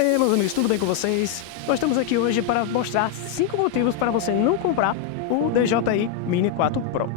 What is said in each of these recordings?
aí, meus amigos, tudo bem com vocês? Nós estamos aqui hoje para mostrar 5 motivos para você não comprar o DJI Mini 4 Pro.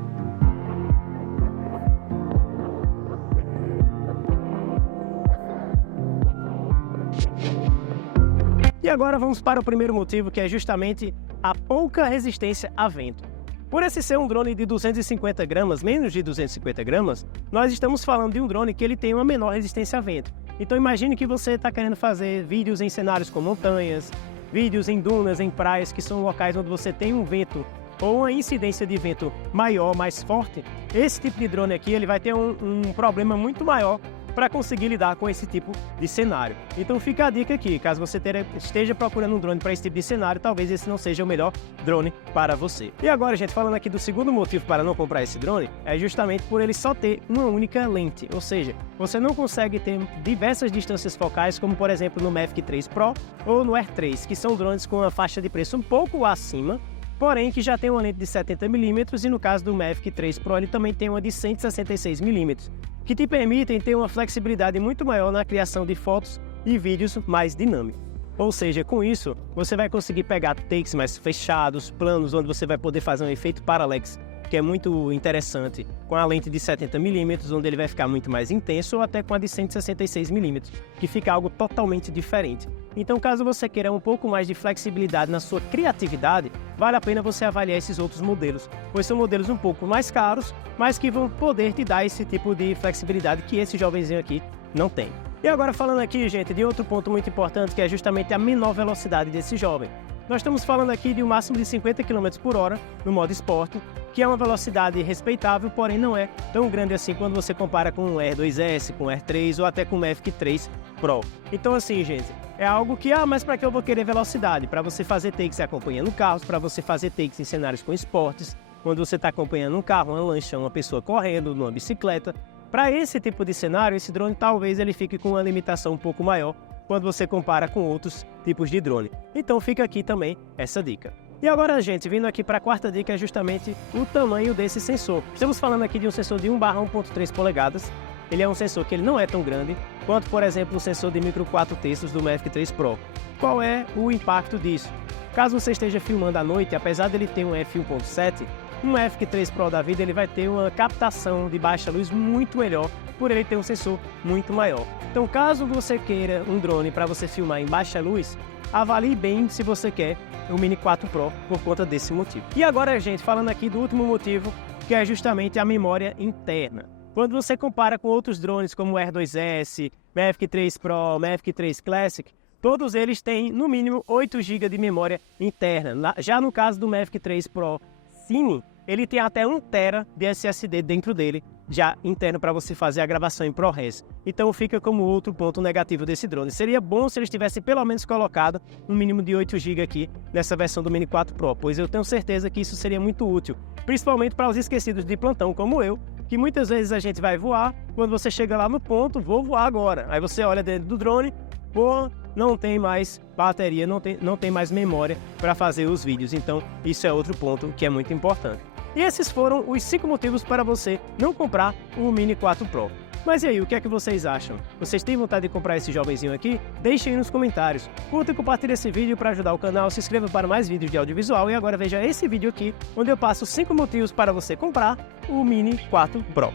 E agora vamos para o primeiro motivo, que é justamente a pouca resistência a vento. Por esse ser um drone de 250 gramas, menos de 250 gramas, nós estamos falando de um drone que ele tem uma menor resistência a vento. Então imagine que você está querendo fazer vídeos em cenários com montanhas, vídeos em dunas, em praias, que são locais onde você tem um vento ou uma incidência de vento maior, mais forte. Esse tipo de drone aqui ele vai ter um problema muito maior para conseguir lidar com esse tipo de cenário. Então fica a dica aqui, caso você esteja procurando um drone para esse tipo de cenário, talvez esse não seja o melhor drone para você. E agora, gente, falando aqui do segundo motivo para não comprar esse drone, é justamente por ele só ter uma única lente, ou seja, você não consegue ter diversas distâncias focais, como por exemplo no Mavic 3 Pro ou no Air 3, que são drones com uma faixa de preço um pouco acima, porém que já tem uma lente de 70mm e no caso do Mavic 3 Pro ele também tem uma de 166mm, que te permitem ter uma flexibilidade muito maior na criação de fotos e vídeos mais dinâmicos. Ou seja, com isso, você vai conseguir pegar takes mais fechados, planos onde você vai poder fazer um efeito parallax, que é muito interessante, com a lente de 70mm, onde ele vai ficar muito mais intenso, ou até com a de 166mm, que fica algo totalmente diferente. Então, caso você queira um pouco mais de flexibilidade na sua criatividade, vale a pena você avaliar esses outros modelos, pois são modelos um pouco mais caros, mas que vão poder te dar esse tipo de flexibilidade que esse jovenzinho aqui não tem. E agora falando aqui, gente, de outro ponto muito importante, que é justamente a menor velocidade desse jovem. Nós estamos falando aqui de um máximo de 50 km por hora no modo esporte, que é uma velocidade respeitável, porém não é tão grande assim quando você compara com o Air 2S, com o Air 3 ou até com o Mavic 3 Pro. Então assim, gente, é algo que, mas para que eu vou querer velocidade? Para você fazer takes acompanhando carros, para você fazer takes em cenários com esportes, quando você está acompanhando um carro, uma lancha, uma pessoa correndo, numa bicicleta. Para esse tipo de cenário, esse drone talvez ele fique com uma limitação um pouco maior quando você compara com outros tipos de drone. Então fica aqui também essa dica. E agora, gente, vindo aqui para a quarta dica é justamente o tamanho desse sensor. Estamos falando aqui de um sensor de 1/1.3 polegadas. Ele é um sensor que ele não é tão grande quanto, por exemplo, o sensor de micro 4/3 do Mavic 3 Pro. Qual é o impacto disso? Caso você esteja filmando à noite, apesar dele ter um f1.7, um Mavic 3 Pro da vida ele vai ter uma captação de baixa luz muito melhor, por ele ter um sensor muito maior. Então, caso você queira um drone para você filmar em baixa luz, avalie bem se você quer o Mini 4 Pro por conta desse motivo. E agora, gente, falando aqui do último motivo, que é justamente a memória interna. Quando você compara com outros drones como o Air 2S, Mavic 3 Pro, Mavic 3 Classic, todos eles têm no mínimo 8 GB de memória interna. Já no caso do Mavic 3 Pro Cine, ele tem até 1 TB de SSD dentro dele, já interno para você fazer a gravação em ProRes. Então fica como outro ponto negativo desse drone. Seria bom se eles tivessem pelo menos colocado um mínimo de 8 GB aqui nessa versão do Mini 4 Pro, pois eu tenho certeza que isso seria muito útil, principalmente para os esquecidos de plantão como eu, que muitas vezes a gente vai voar, quando você chega lá no ponto, vou voar agora. Aí você olha dentro do drone, pô, não tem mais bateria, não tem mais memória para fazer os vídeos. Então isso é outro ponto que é muito importante. E esses foram os 5 motivos para você não comprar o Mini 4 Pro. Mas e aí, o que é que vocês acham? Vocês têm vontade de comprar esse jovenzinho aqui? Deixem aí nos comentários. Curta e compartilhe esse vídeo para ajudar o canal, se inscreva para mais vídeos de audiovisual e agora veja esse vídeo aqui, onde eu passo 5 motivos para você comprar o Mini 4 Pro.